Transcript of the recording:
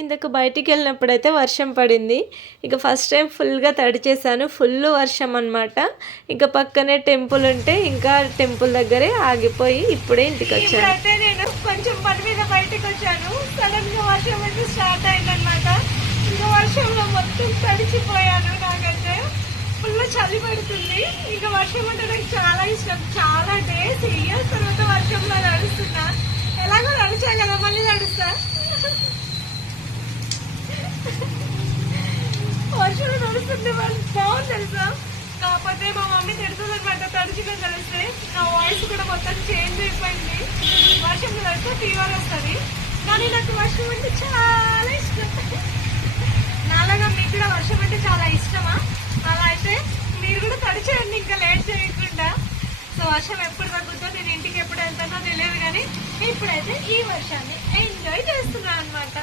ఇందాక బయటికెళ్ళినప్పుడైతే వర్షం పడింది. ఇక ఫస్ట్ టైమ్ ఫుల్‌గా తడిచేశాను. ఫుల్లు వర్షం అనమాట. ఇక పక్కనే టెంపుల్ ఉంటే ఇంకా టెంపుల్ దగ్గరే ఆగిపోయి ఇప్పుడే ఇంటికొచ్చాను. ఇప్పుడైతే నేను కొంచెం పని మీద బయటకొచ్చాను. సడన్‌గా వర్షం అయితే స్టార్ట్ అయిందనమాట. ఇంకా వర్షంలో మొత్తం తడిచిపోయాను. నాకైతే ఫుల్ చలి పడుతుంది. ఇంకా వర్షం అంటే నాకు చాలా ఇష్టం. చాలా డేస్ ఇయర్స్ తర్వాత వర్షంలో నడుస్తున్నా. ఎలాగో నడిచా కదా మళ్ళీ నడుస్తా. వర్షంలో నడుస్తుంటే బాగుంది తెలుసా. కాకపోతే మా మమ్మీ తిడుతుంది అనమాట తడిచిగా తెలిస్తే. నా వాయిస్ కూడా మొత్తం చేంజ్ అయిపోయింది. వర్షంలో నడిస్తే ఫీవర్ వస్తుంది. కానీ నాకు వర్షం అంటే చాలా ఇష్టం. నాలాగా మీకు కూడా వర్షం అంటే చాలా ఇష్టమా? అలా అయితే మీరు కూడా తడిచేయండి ఇంకా లేట్ చేయకుండా. సో వర్షం ఎప్పుడు తగ్గుతుందో నేను ఇంటికి ఎప్పుడు వెళ్తానో తెలియదు, కానీ ఇప్పుడైతే ఈ వర్షాన్ని ఎంజాయ్ చేస్తున్నాను అనమాట.